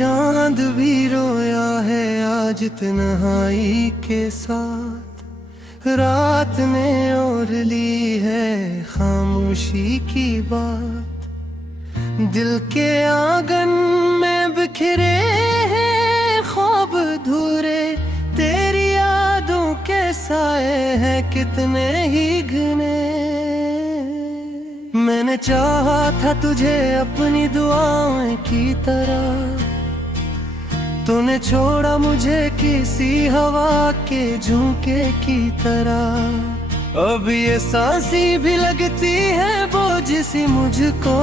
चांद भी रोया है आज तन्हाई के साथ। रात ने ओढ़ ली है खामोशी की बात। दिल के आंगन में बिखरे हैं ख्वाब अधूरे। तेरी यादों के साए हैं कितने ही घने। मैंने चाहा था तुझे अपनी दुआओं की तरह, तूने छोड़ा मुझे किसी हवा के झोंके की तरह। अब ये सांसी भी लगती है बोझ सी मुझको।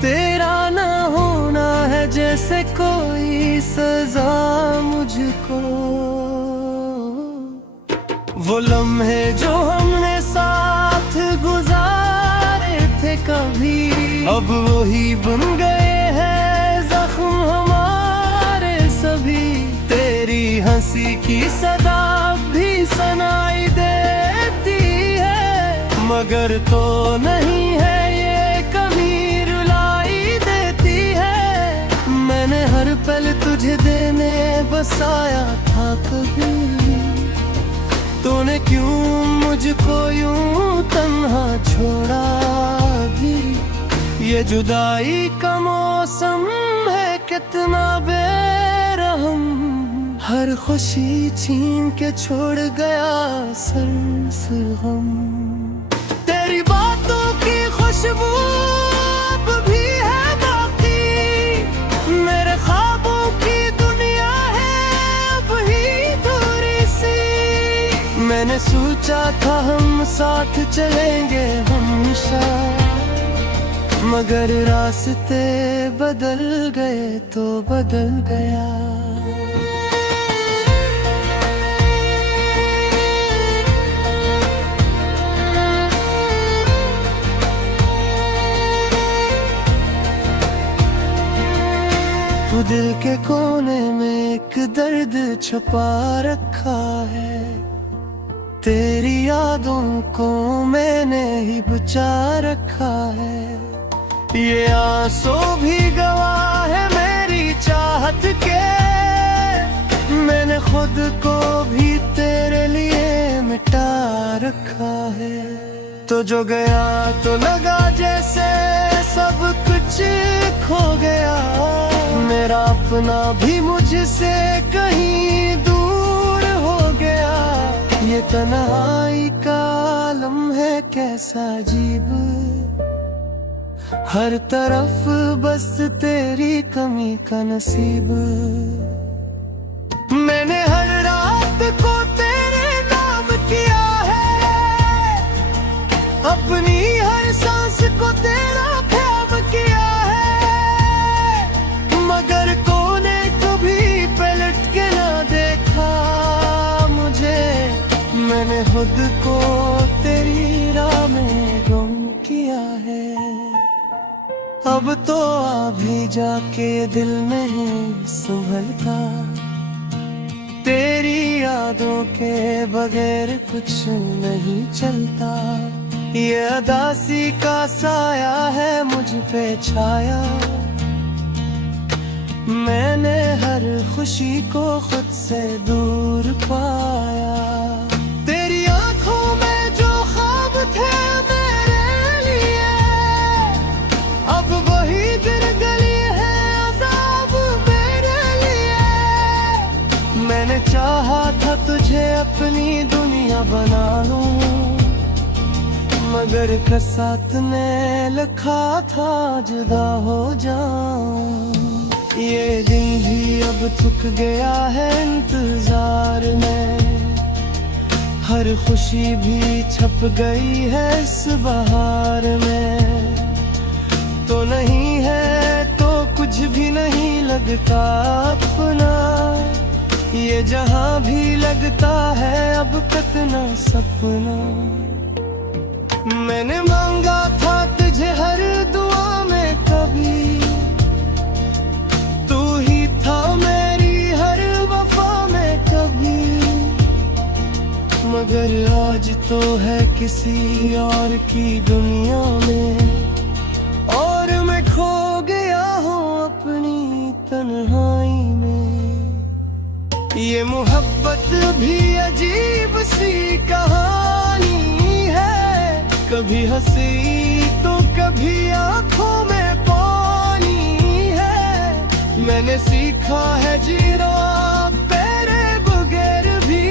तेरा ना होना है जैसे कोई सजा मुझको। वो लम्हे जो हमने साथ गुजारे थे कभी, अब वही बन गए हैं जख्म हमारे सभी। तेरी हंसी की सदा भी सुनाई देती है, मगर तो नहीं है ये कभी रुलाई देती है। मैंने हर पल तुझे देने बसाया था कभी, तूने क्यों मुझको यूं तन्हा छोड़ा भी। ये जुदाई का मौसम है कितना बेरहम, हर खुशी छीन के छोड़ गया सरसरगम। तेरी बातों की खुशबू अब भी है बाकी, मेरे ख्वाबों की दुनिया है अब ही दूरी सी। मैंने सोचा था हम साथ चलेंगे हमेशा, मगर रास्ते बदल गए तो बदल गया। तू दिल के कोने में एक दर्द छुपा रखा है। तेरी यादों को मैंने ही बचा रखा है। ये आंसू भी गवाह है मेरी चाहत के। मैंने खुद को भी तेरे लिए मिटा रखा है। तो जो गया तो लगा जैसे सब कुछ खो गया। मेरा अपना भी मुझसे कहीं दूर हो गया। ये तन्हाई का आलम है कैसा अजीब, हर तरफ बस तेरी कमी का नसीब। मैंने हर रात को तेरे नाम किया है, अपनी हर सांस को तेरा ख्याल किया है। मगर कोने कभी पलट के ना देखा मुझे। मैंने खुद को तेरी राह में गुम किया है। अब तो आ भी जाके दिल नहीं संभलता। तेरी यादों के बगैर कुछ नहीं चलता। ये उदासी का साया है मुझ पे छाया। मैंने हर खुशी को खुद से दूर पाया। तेरी आंखों में जो ख्वाब थे मेरे लिए, अब वही दिन गली है अज़ाब मेरे लिए। मैंने चाहा था तुझे अपनी दुनिया बना लूं, मगर कसौट ने लिखा था जुदा हो जाऊं। ये दिन भी अब थक गया है इंतजार में। हर खुशी भी छप गई है इस बहार में। तो नहीं है तो कुछ भी नहीं लगता अपना। ये जहां भी लगता है अब कितना सपना। मैंने मांगा था तुझे हर दुआ में कभी, तू ही था मेरी हर वफा में कभी। मगर आज तो है किसी और की दुनिया में, और मैं खो गया हूँ अपनी तन्हाई में। ये मोहब्बत भी अजीब सी कहानी है, कभी हंसी तो कभी आंखों में पानी है। मैंने सीखा है जीना तेरे बगैर भी,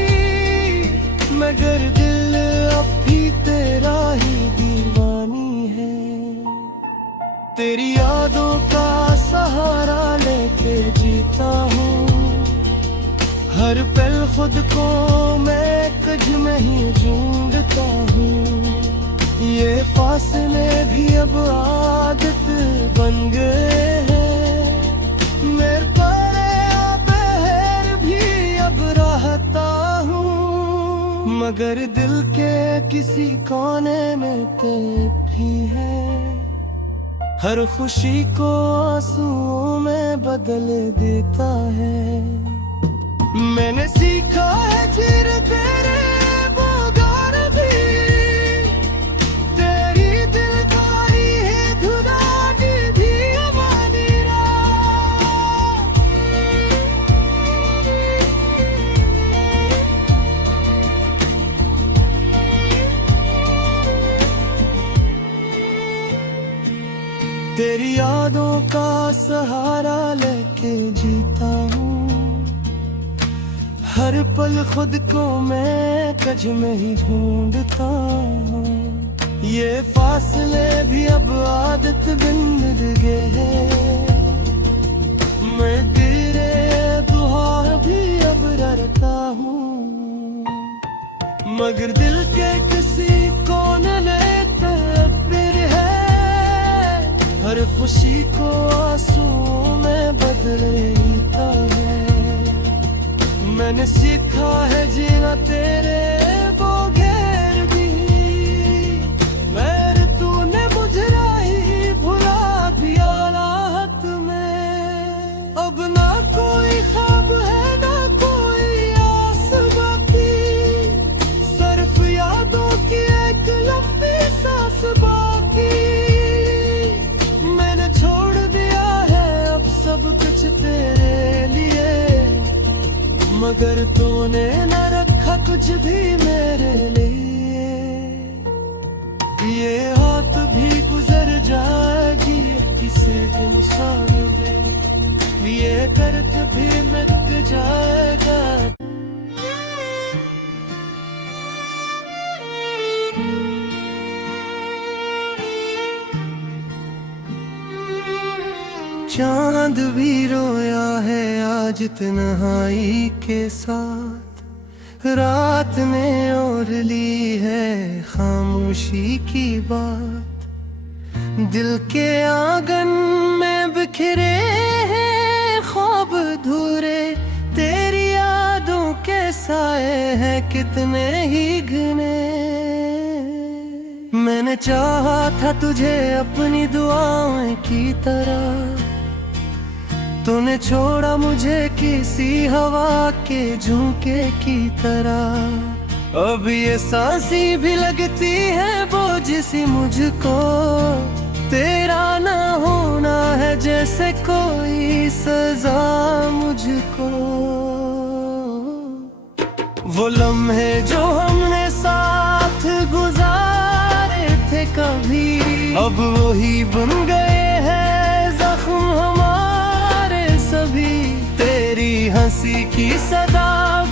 मगर दिल अब भी तेरा ही दीवानी है। तेरी यादों का सहारा लेके जीता हूँ, हर पल खुद को मैं कज में ही ढूंढता हूँ। ये फासले भी अब आदत बन गए हैं, मेरे परे बहर भी अब रहता हूँ। मगर दिल के किसी कोने में तू भी है, हर खुशी को आंसुओं में बदल देता है। मैंने सीखा है चिर तेरे बगैर भी, तेरी दिलदारी है धुनाटी भी हमारी रात। तेरी यादों का सहारा लेके जीता हूँ, हर पल खुद को मैं कज में ही ढूंढता हूँ। ये फासले भी अब आदत बन गए हैं, मैं गिरे दुआ भी अब डरता हूँ। मगर दिल के किसी कोने में तस्वीर है, हर खुशी को आंसुओं में बदल देता है। मैंने सीखा है जीना तेरे बगैर भी, मेरे तूने मुझे ही भुला दिया रात में। अब ना कोई ख्वाब है ना कोई आस बाकी, सिर्फ यादों की एक लंबी सांस बाकी। मैंने छोड़ दिया है अब सब कुछ तेरे लिए, मगर तूने न रखा कुछ भी मेरे लिए। ये हाथ भी गुजर जाएगी किसी दिन सामने, ये दर्द भी मिट जाएगा। चांद भी रोया है आज तन्हाई के साथ, रात ने ओढ़ ली है खामोशी की बात। दिल के आंगन में बिखरे हैं ख्वाब अधूरे, तेरी यादों के साए हैं कितने ही घने। मैंने चाहा था तुझे अपनी दुआओं की तरह, तूने छोड़ा मुझे किसी हवा के झोंके की तरह। अब ये सांसी भी लगती है बोझ सी मुझको, तेरा ना होना है जैसे कोई सजा मुझको। वो लम्हे जो हमने साथ गुजारे थे कभी, अब वही बन गए हैं जख्म हमारे सभी। तेरी हंसी की सदा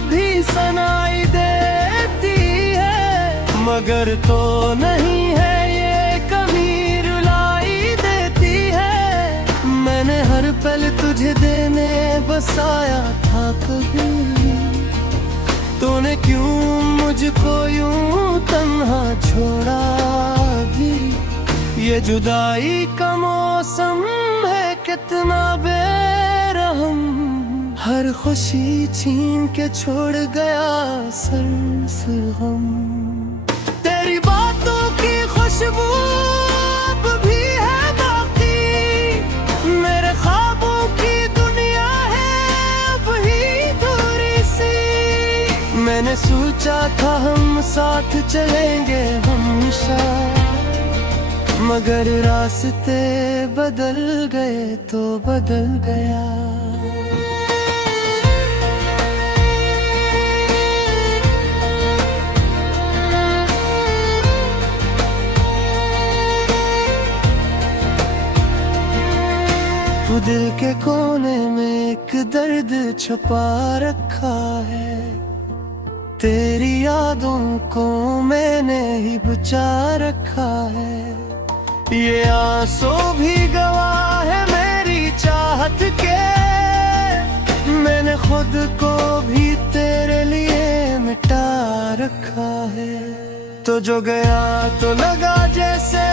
भी सुनाई देती है, मगर तो नहीं है ये कभी रुलाई देती है। मैंने हर पल तुझे देने बसाया था कभी, तूने क्यों मुझको यूं तन्हा छोड़ा भी। ये जुदाई का मौसम है कितना बेरहम, हर खुशी छीन के छोड़ गया सरसगम। तेरी बातों की खुशबू अब भी है बाकी, मेरे ख्वाबों की दुनिया है अब ही दूरी सी। मैंने सोचा था हम साथ चलेंगे हमेशा, मगर रास्ते बदल गए तो बदल गया। तू दिल के कोने में एक दर्द छुपा रखा है, तेरी यादों को मैंने ही बचा रखा है। ये आंसू भी गवाह है मेरी चाहत के, मैंने खुद को भी तेरे लिए मिटा रखा है। तो जो गया तो लगा जैसे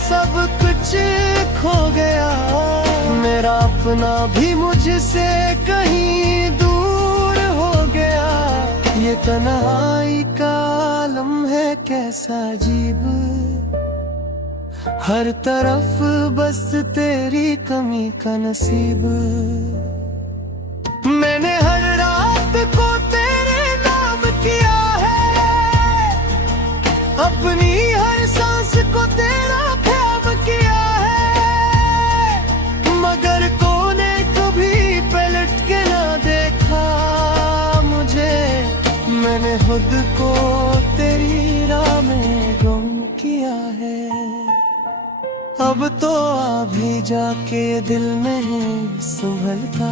सब कुछ खो गया, मेरा अपना भी मुझसे कहीं दूर हो गया। ये तन्हाई का आलम है कैसा अजीब, हर तरफ बस तेरी कमी का नसीब। मैंने हर रात को तेरे नाम किया है, अपनी हर सांस को तेरा ख्याल किया है, मगर कोने कभी पलट के ना देखा मुझे। मैंने खुद को तेरी राह में गुम किया है। अब तो अभी जाके दिल में है संभलता,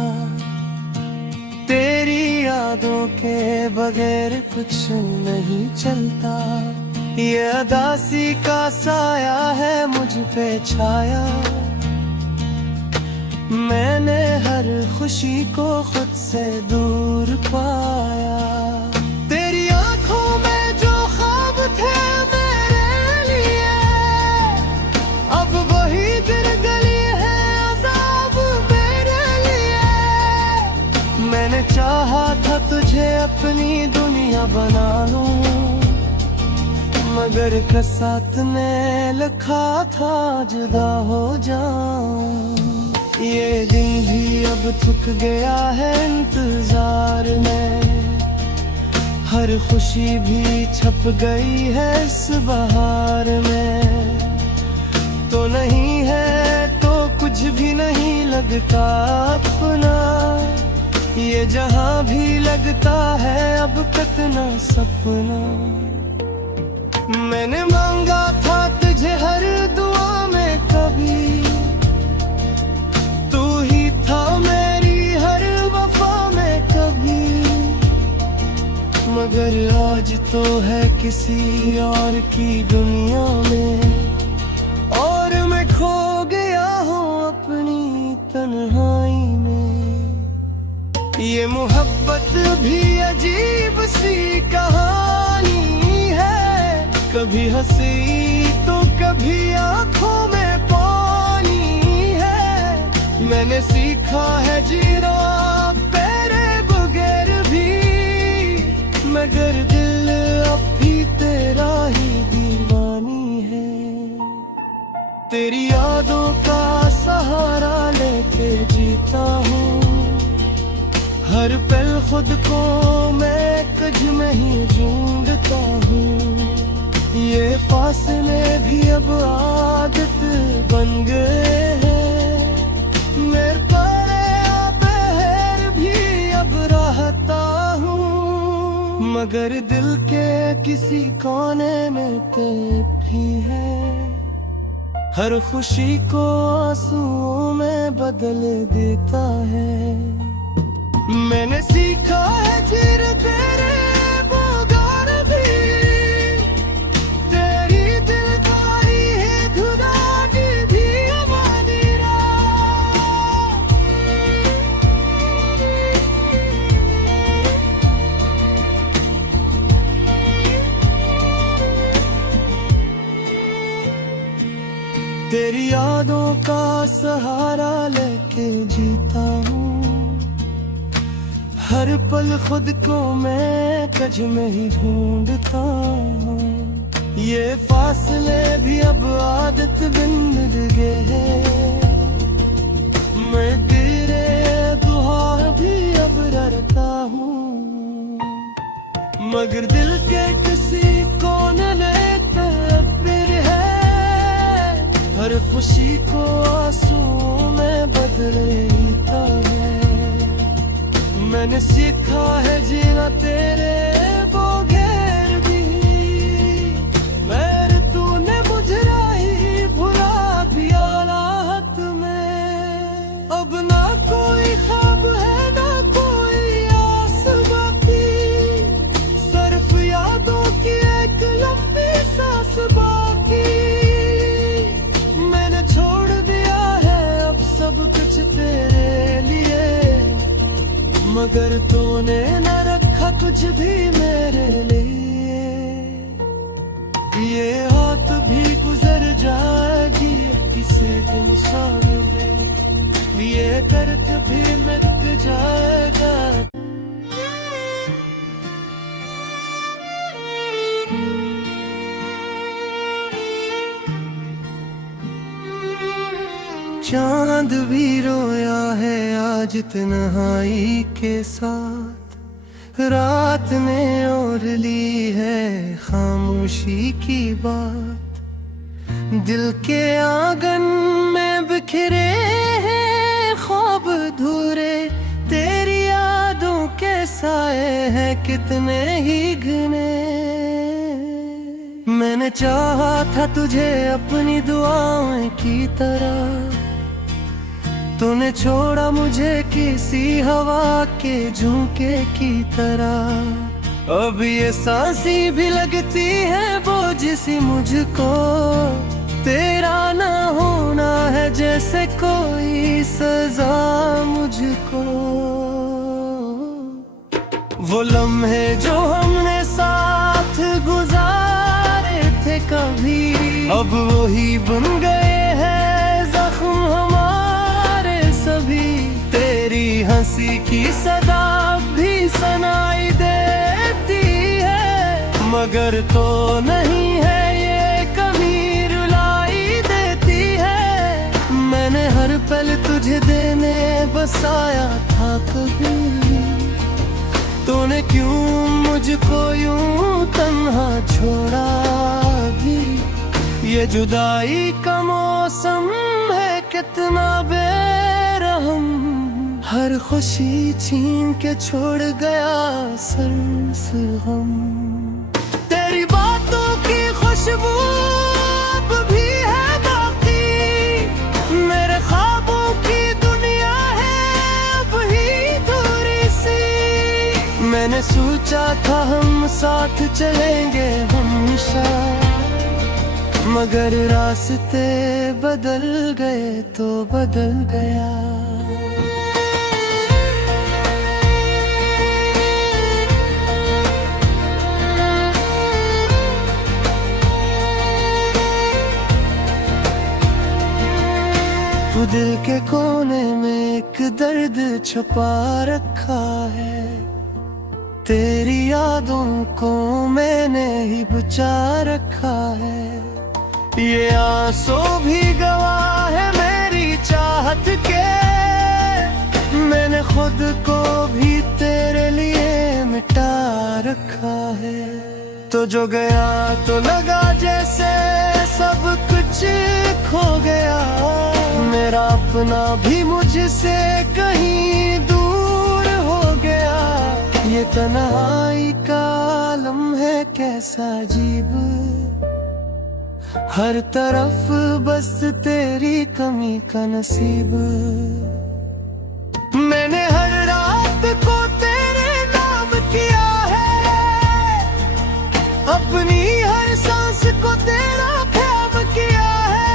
तेरी यादों के बगैर कुछ नहीं चलता। ये अदासी का साया है मुझ पे छाया, मैंने हर खुशी को खुद से दूर पाया। तेरी आंखों में जो ख्वाब थे मेरे लिए, अब वही दिल गली है अज़ाब मेरे लिए। मैंने चाहा था तुझे अपनी दुनिया बना लूं, मगर किस्मत ने लिखा था जुदा हो जाऊं। ये दिन भी अब थक गया है इंतजार में, हर खुशी भी छप गई है इस बहार में। तो नहीं है तो कुछ भी नहीं लगता अपना, ये जहां भी लगता है अब कितना सपना। मैंने मांगा था तुझे हर दुआ में कभी, तू ही था मेरी हर वफा में कभी, मगर आज तो है किसी और की दुनिया में, और मैं खो गया हूँ अपनी तन्हाई में। ये मोहब्बत भी अजीब सी कहानी है, कभी हंसी तो कभी आंखों में पानी है। मैंने सीखा है जीना तेरे बगैर भी, मगर दिल अब भी तेरा ही दीवानी है। तेरी यादों का सहारा लेके जीता हूँ, हर पल खुद को मैं कज में ही ढूंढता हूँ। ये फासले भी अब आदत बन गए हैं, मेरे पर भी अब रहता हूँ, मगर दिल के किसी कोने में तेरे भी है। हर खुशी को आंसुओं में बदल देता है। मैंने सीखा है धीरे धीरे पुकार भी, तेरी दिलदारी है धुना की भी हमारी राह। तेरी यादों का सहारा लेके जीता हूँ, हर पल खुद को मैं कज में ही ढूंढता हूँ। ये फासले भी अब आदत बन गए हैं, मैं तेरे दुआ भी अब डरता हूँ, मगर दिल के किसी कोने में फिर है, हर खुशी को आंसुओं में बदलेता है। मैंने सीखा है जीना तेरे बगैर भी, मैंने तूने मुझे राही भुला दिया राहत में। अब ना कोई ख्वाब है ना कोई आस बाकी, सिर्फ यादों की एक लंबी सांस बाकी। मैंने छोड़ दिया है अब सब कुछ तेरे लिए, मगर तूने न रखा कुछ भी मेरे लिए। ये हाथ भी गुजर जाएगी किसी दिन सामने, ये दर्द भी मिट जाएगा। चांद भी रोया है आज तन्हाई के साथ, रात ने ओढ़ ली है खामोशी की बात। दिल के आंगन में बिखरे हैं ख्वाब अधूरे, तेरी यादों के साए हैं कितने ही घने। मैंने चाहा था तुझे अपनी दुआओं की तरह, तूने छोड़ा मुझे किसी हवा के झोंके की तरह। अब ये सांसी भी लगती है बोझ सी मुझको, तेरा ना होना है जैसे कोई सजा मुझको। वो लम्हे जो हमने साथ गुजारे थे कभी, अब वही बन गए हैं जख्म हमारे सभी। तेरी हंसी की सदा भी सुनाई देती है, मगर तो नहीं है ये कभी रुलाई देती है। मैंने हर पल तुझे देने बसाया था कभी, तूने क्यों मुझको यूं तन्हा छोड़ा भी। ये जुदाई का मौसम है कितना बेरहम, हर खुशी छीन के छोड़ गया सर से गम। तेरी बातों की खुशबू अब भी है बाकी, मेरे ख्वाबों की दुनिया है अब ही दूरी सी। मैंने सोचा था हम साथ चलेंगे हमेशा, मगर रास्ते बदल गए तो बदल गया। तू दिल के कोने में एक दर्द छुपा रखा है, तेरी यादों को मैंने ही बचा रखा है। ये आंसू भी गवाह है मेरी चाहत के, मैंने खुद को भी तेरे लिए मिटा रखा है। तो जो गया तो लगा जैसे सब कुछ खो गया, मेरा अपना भी मुझसे कहीं दूर हो गया। ये तन्हाई का आलम है कैसा अजीब, हर तरफ बस तेरी कमी का नसीब। मैंने हर रात को तेरे नाम किया है, अपनी हर सांस को तेरा प्याम किया है,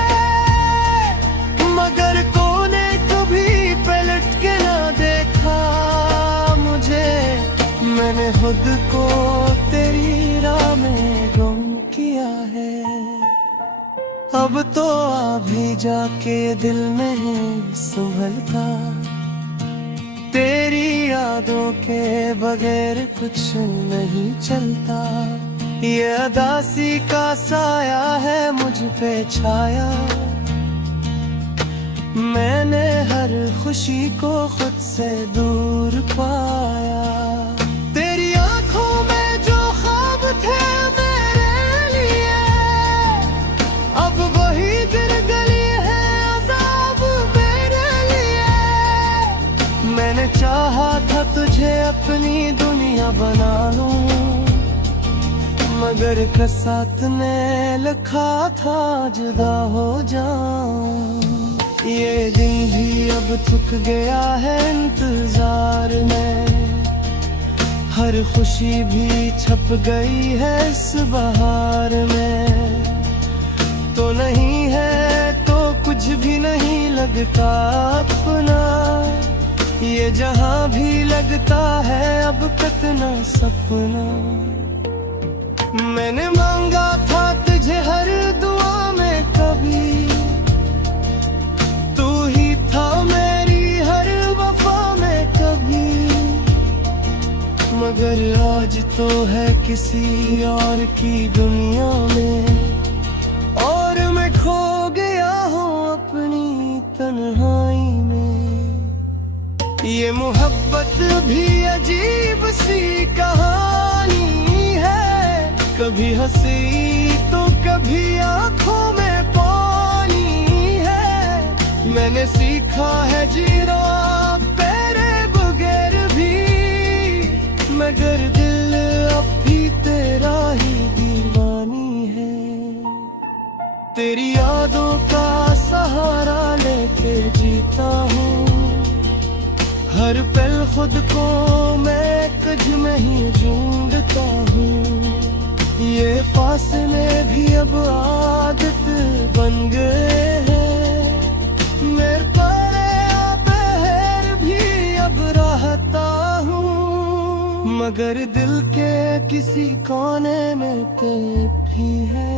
मगर तूने कभी पलट के ना देखा मुझे। मैंने खुद को तेरी राह में गुम किया है, अब तो आ भी जाके दिल नहीं संभलता। तेरी यादों के बगैर कुछ नहीं चलता। ये अदासी का साया है मुझ पे छाया, मैंने हर खुशी को खुद से दूर पाया। तेरी आंखों में जो ख्वाब थे मेरे लिए, अब वही दिन गली बना लूं, मगर कसौत ने लिखा था जुदा हो जाऊं। ये दिन भी अब थक गया है इंतजार में, हर खुशी भी छप गई है इस बहार में। तो नहीं है तो कुछ भी नहीं लगता अपना, ये जहां भी लगता है अब कितना सपना। मैंने मांगा था तुझे हर दुआ में, कभी तू ही था मेरी हर वफा में कभी, मगर आज तो है किसी और की दुनिया में, और मैं खो गया हूँ अपनी तन्हाई में। ये मोहब्बत भी अजीब सी कहानी है, कभी हंसी तो कभी आंखों में पानी है। मैंने सीखा है जीना तेरे बगैर भी, मगर दिल अब भी तेरा ही दीवानी है। तेरी यादों का सहारा लेके जीता हूँ, हर पल खुद को मैं कज में ही ढूंढता हूँ। ये फासले भी अब आदत बन गए हैं, मेरे पर भी अब रहता हूँ, मगर दिल के किसी कोने में तेरे भी है।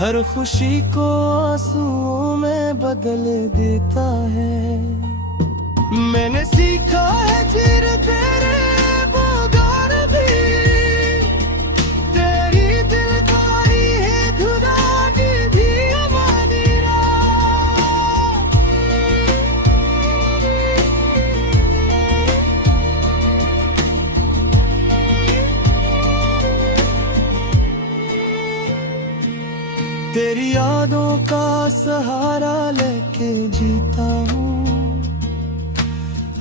हर खुशी को आंसुओं में बदल देता है। मैंने सीखा है चिर तेरे बगैर भी, तेरी दिलदारी है धुनाटी भी हमारी रात। तेरी यादों का सहारा लेके जीता हूँ,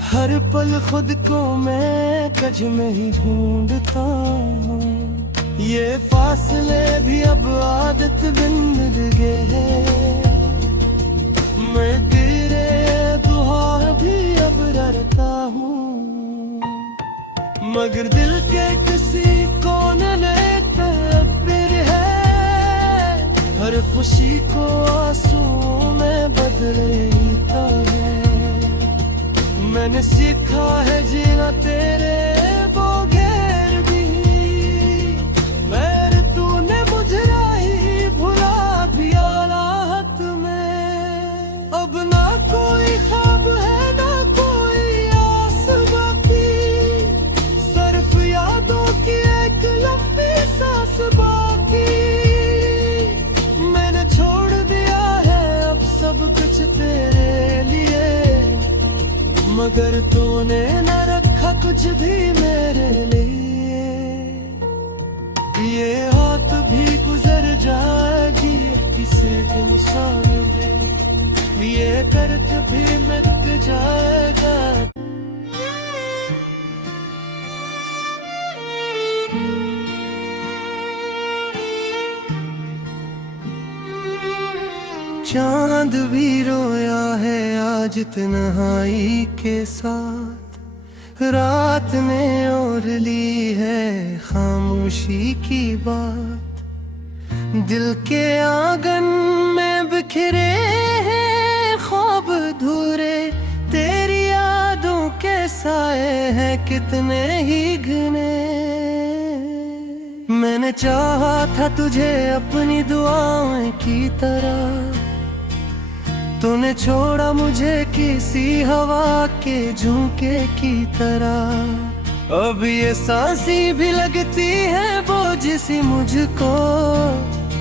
हर पल खुद को मैं कज में ही ढूंढता हूँ। ये फासले भी अब आदत बन गए हैं, मैं तेरे दुआ भी अब डरता हूँ, मगर दिल के किसी कोने में तकदीर है, हर खुशी को आंसुओं में बदलता है। मैंने सीखा है जीना तेरे बगैर भी, मैंने तूने मुझे ही भुला भी राहत में। अब ना कोई ख्वाब है ना कोई आस बाकी, सिर्फ यादों की एक लंबी सांस बाकी। मैंने छोड़ दिया है अब सब कुछ तेरे लिए, मगर तूने न रखा कुछ भी मेरे लिए। ये हाथ भी गुजर जाएगी किसी दिन सामने, ये दर्द भी मिट जाएगा। चांद भी रोया है आज तन्हाई के साथ, रात ने ओढ़ ली है खामोशी की बात। दिल के आंगन में बिखरे हैं ख्वाब अधूरे, तेरी यादों के साए हैं कितने ही घने। मैंने चाहा था तुझे अपनी दुआओं की तरह, तूने छोड़ा मुझे किसी हवा के झोंके की तरह। अब ये सांसी भी लगती है बोझ सी मुझको,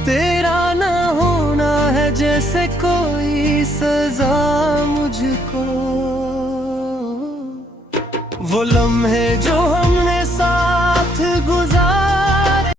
तेरा ना होना है जैसे कोई सजा मुझको। वो लम्हे जो